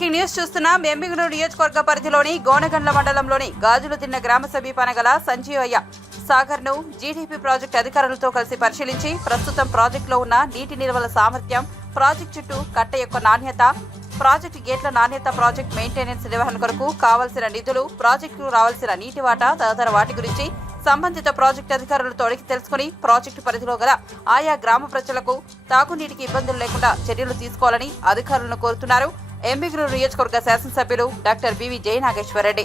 Breaking news చూస్తున్నాం. ఎమ్మిగనూరు నియోజకవర్గ పరిధిలోని గోనగండ్ల మండలంలోని గాజులు తిన్న గ్రామ సమీపాన గల సంజీవయ్య సాగర్ ను జీడీపీ ప్రాజెక్టు అధికారులతో కలిసి పరిశీలించి ప్రస్తుతం ప్రాజెక్టులో ఉన్న నీటి నిల్వల సామర్థ్యం, ప్రాజెక్టు చుట్టూ కట్ట యొక్క నాణ్యత, ప్రాజెక్టు గేట్ల నాణ్యత, ప్రాజెక్టు మెయింటెనెన్స్ నిర్వహణ కొరకు కావాల్సిన నిధులు, ప్రాజెక్టుకు రావాల్సిన నీటి వాటా తదితర వాటి గురించి సంబంధిత ప్రాజెక్టు అధికారులతో అడిగి తెలుసుకుని ప్రాజెక్టు పరిధిలో గల ఆయా గ్రామ ప్రజలకు తాగునీటికి ఇబ్బందులు లేకుండా చర్యలు తీసుకోవాలని అధికారులను కోరుతున్నారు ఎమ్మిగనూరు నియోజకవర్గ శాసనసభ్యులు doctor B V Jayanageswara Reddy.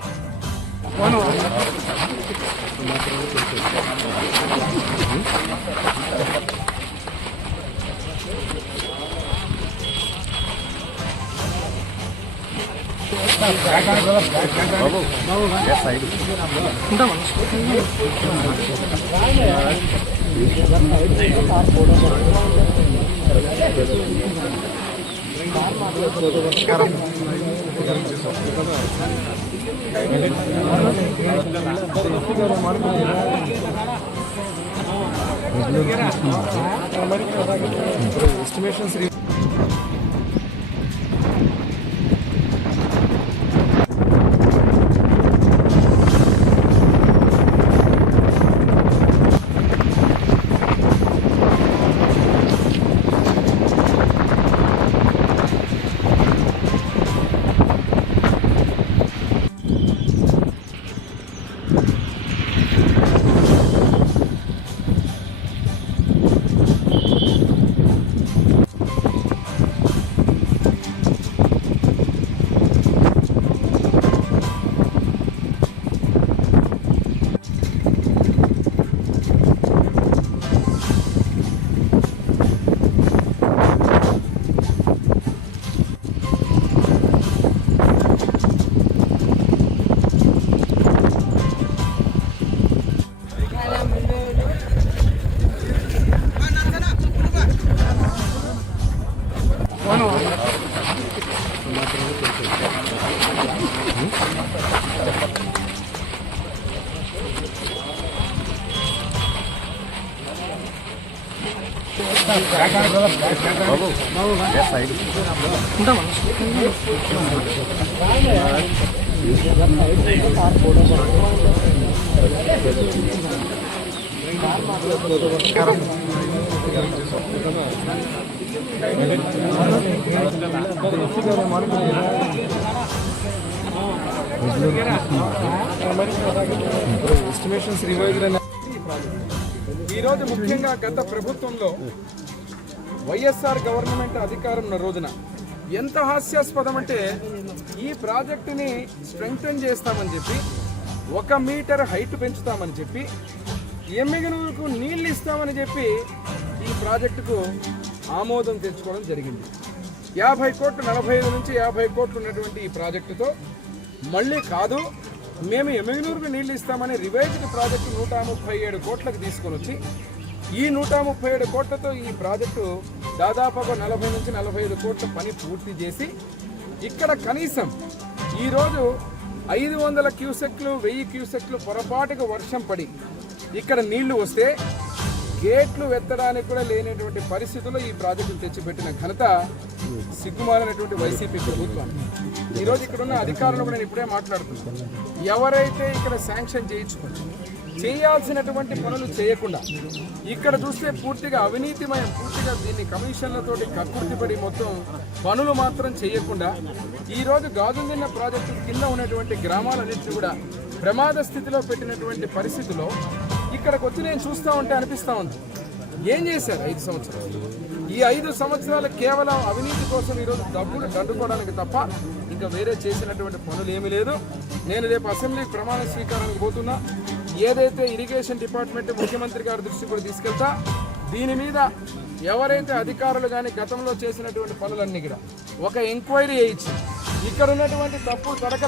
Estimations revise. ఈరోజు ముఖ్యంగా గత ప్రభుత్వంలో వైఎస్ఆర్ గవర్నమెంట్ అధికారం ఉన్న రోజున ఎంత హాస్యాస్పదం అంటే ఈ ప్రాజెక్టుని స్ట్రెంగ్తన్ చేస్తామని చెప్పి 1 మీటర్ హైట్ పెంచుతామని చెప్పి ఎమ్మిగనూరుకు నీళ్ళు ఇస్తామని చెప్పి ఈ ప్రాజెక్టుకు ఆమోదం తెచ్చుకోవడం జరిగింది. 50 కోట్లు 45 నుంచి 50 కోట్లు ఉన్నటువంటి ఈ ప్రాజెక్టుతో మళ్ళీ కాదు మేము ఎమ్మిగనూరుకు నీళ్ళు ఇస్తామని రివైజ్డ్ ప్రాజెక్టు 137 కోట్లకు తీసుకొని వచ్చి ఈ 137 కోట్లతో ఈ ప్రాజెక్టు దాదాపుగా 40 నుంచి 45 కోట్ల పని పూర్తి చేసి ఇక్కడ కనీసం ఈరోజు 500 క్యూసెక్లు 1000 క్యూసెక్లు పొరపాటుగా వర్షం పడి ఇక్కడ నీళ్లు వస్తే గేట్లు వెత్తడానికి కూడా లేనటువంటి పరిస్థితుల్లో ఈ ప్రాజెక్టును తెచ్చిపెట్టిన ఘనత సిగ్గుమాలినటువంటి వైసీపీ ప్రభుత్వం. ఈరోజు ఇక్కడ ఉన్న అధికారులు నేను ఇప్పుడే మాట్లాడుతున్నాను. ఎవరైతే ఇక్కడ శాంక్షన్ చేయాల్సినటువంటి పనులు చేయకుండా ఇక్కడ చూస్తే పూర్తిగా అవినీతిమయం, పూర్తిగా దీన్ని కమిషన్లతోటి కక్కుర్తిపడి మొత్తం పనులు మాత్రం చేయకుండా ఈరోజు గాజుల్దిన్న ప్రాజెక్టు కింద ఉన్నటువంటి గ్రామాలన్నింటినీ కూడా ప్రమాద స్థితిలో పెట్టినటువంటి పరిస్థితిలో ఇక్కడికి వచ్చి నేను చూస్తూ ఉంటే అనిపిస్తూ ఉంది ఏం చేశారు 5 సంవత్సరాలు. ఈ 5 సంవత్సరాలు కేవలం అవినీతి కోసం ఈరోజు డబ్బులు దండుకోవడానికి తప్ప ఇంకా వేరే చేసినటువంటి పనులు ఏమీ లేదు. నేను రేపు అసెంబ్లీకి ప్రమాణ స్వీకారానికి పోతున్నా. ఏదైతే ఇరిగేషన్ డిపార్ట్మెంట్ ముఖ్యమంత్రి గారి దృష్టికి కూడా తీసుకెళ్తా, దీని మీద ఎవరైతే అధికారులు కానీ గతంలో చేసినటువంటి పనులన్నీ కూడా ఒక ఎంక్వైరీ చేయించి ఇక్కడ ఉన్నటువంటి తప్పుడు తడకల